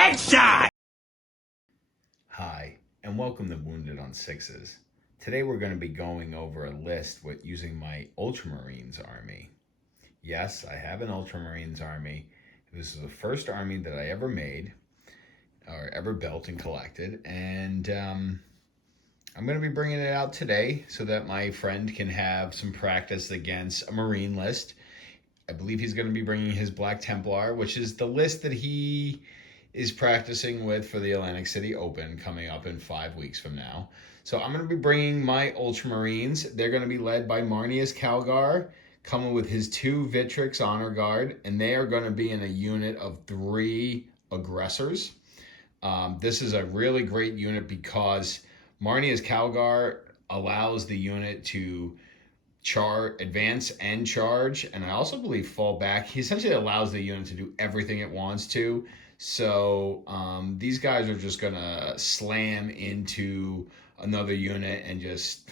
Headshot! Hi, and welcome to Wounded on Sixes. Today we're going to be going over a list with using my Ultramarines army. Yes, I have an Ultramarines army. This is the first army that I ever made, or ever built and collected, and I'm going to be bringing it out today so that my friend can have some practice against a Marine list. I believe he's going to be bringing his Black Templar, which is the list that he is practicing with for the Atlantic City Open coming up in 5 weeks from now. So I'm going to be bringing my Ultramarines. They're going to be led by Marnius Calgar, coming with his 2 Victrix Honor Guard, and they are going to be in a unit of 3 aggressors. This is a really great unit because Marnius Calgar allows the unit to advance and charge, and I also believe fall back. He essentially allows the unit to do everything it wants to. So these guys are just gonna slam into another unit and just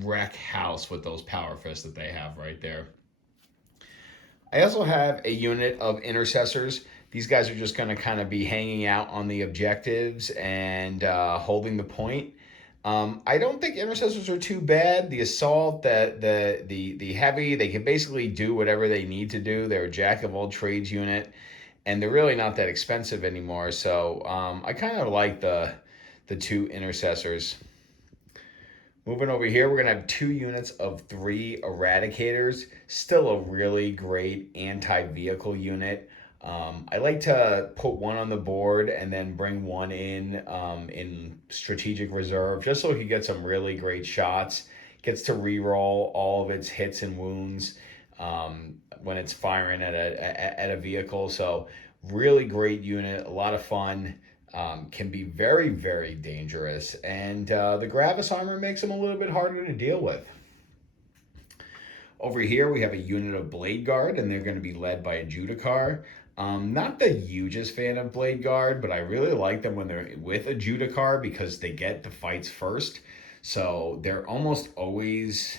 wreck house with those power fists that they have right there. I also have a unit of Intercessors. These guys are just gonna kind of be hanging out on the objectives and holding the point. I don't think Intercessors are too bad. The assault, the heavy, they can basically do whatever they need to do. They're a jack of all trades unit, and they're really not that expensive anymore. So I kind of like the 2 Intercessors. Moving over here, we're gonna have 2 units of 3 Eradicators. Still a really great anti-vehicle unit. I like to put one on the board and then bring one in strategic reserve, just so he gets some really great shots. Gets to re-roll all of its hits and wounds when it's firing at a vehicle. So really great unit, a lot of fun. Can be very, very dangerous, and the Gravis armor makes him a little bit harder to deal with. Over here, we have a unit of Bladeguard, and they're going to be led by a Judicar. Not the hugest fan of Bladeguard, but I really like them when they're with a Judicar because they get the fights first. So they're almost always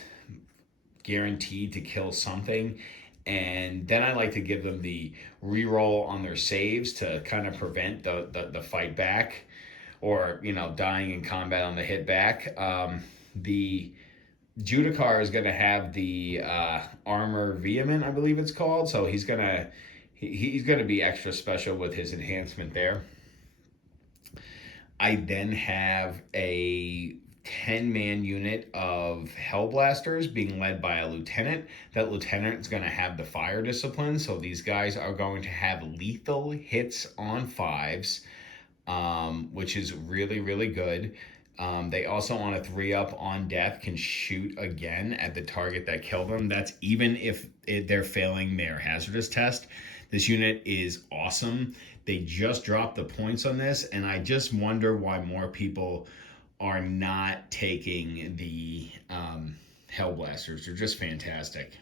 guaranteed to kill something. And then I like to give them the reroll on their saves to kind of prevent the fight back, or, dying in combat on the hit back. The Judicar is going to have the armor vehement, I believe it's called. So he's going to be extra special with his enhancement there. I then have a 10-man unit of Hellblasters being led by a lieutenant. That lieutenant is going to have the fire discipline, so these guys are going to have lethal hits on 5s, which is really, really good. They also, on a 3-up on death, can shoot again at the target that killed them. That's even if they're failing their hazardous test. This unit is awesome. They just dropped the points on this, and I just wonder why more people are not taking the Hellblasters. They're just fantastic.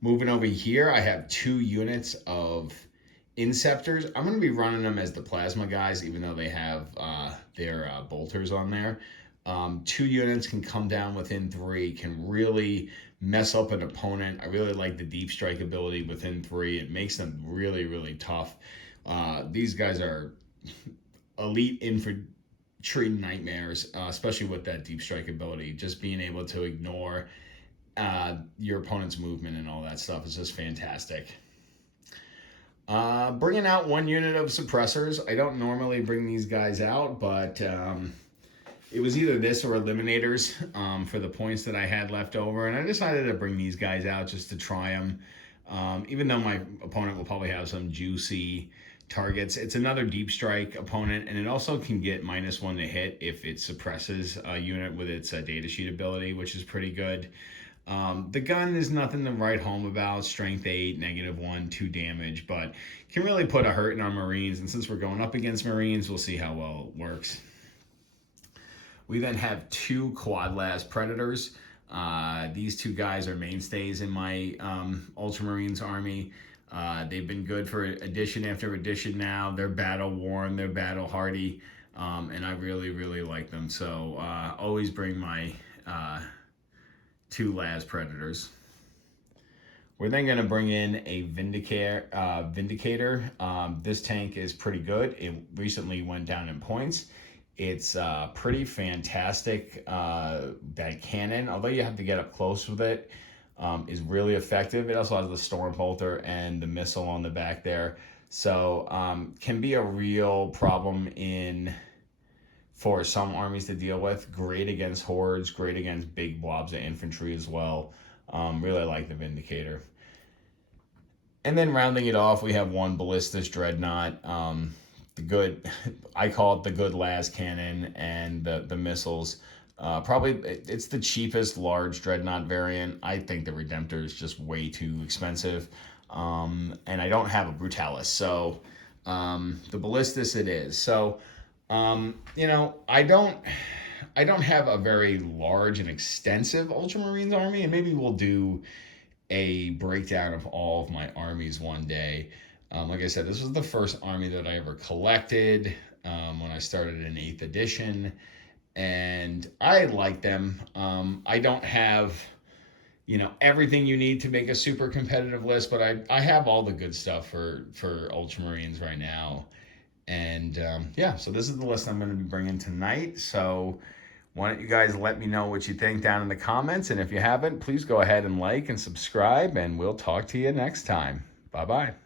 Moving over here, I have 2 units of Insectctors. I'm going to be running them as the plasma guys, even though they have their bolters on there. 2 units can come down within 3, can really mess up an opponent. I really like the deep strike ability within 3. It makes them really, really tough. These guys are elite infantry nightmares, especially with that deep strike ability. Just being able to ignore your opponent's movement and all that stuff is just fantastic. Bringing out 1 unit of Suppressors. I don't normally bring these guys out, but it was either this or Eliminators for the points that I had left over, and I decided to bring these guys out just to try them. Even though my opponent will probably have some juicy targets, it's another deep strike opponent, and it also can get -1 to hit if it suppresses a unit with its datasheet ability, which is pretty good. The gun is nothing to write home about. Strength 8, -1, 2 damage, but can really put a hurt in our Marines, and since we're going up against Marines, we'll see how well it works. We then have 2 Quad Las Predators. These 2 guys are mainstays in my Ultramarines army. They've been good for edition after edition now. They're battle worn, they're battle hardy, and I really, really like them. So always bring my 2 Las Predators. We're then going to bring in a Vindicator. This tank is pretty good. It recently went down in points. It's pretty fantastic. That cannon, although you have to get up close with it, is really effective. It also has the storm bolter and the missile on the back there. So can be a real problem for some armies to deal with. Great against hordes, great against big blobs of infantry as well. Really like the Vindicator. And then rounding it off, we have one Ballistas Dreadnought. The good, I call it the good las cannon, and the missiles. Probably it's the cheapest large Dreadnought variant. I think the Redemptor is just way too expensive. And I don't have a Brutalis, so the Ballistas it is. So I don't have a very large and extensive Ultramarines army, and maybe we'll do a breakdown of all of my armies one day. Like I said, this was the first army that I ever collected when I started in 8th edition, and I like them. I don't have, everything you need to make a super competitive list, but I have all the good stuff for Ultramarines right now. And so this is the list I'm going to be bringing tonight. So why don't you guys let me know what you think down in the comments. And if you haven't, please go ahead and like and subscribe, and we'll talk to you next time. Bye-bye.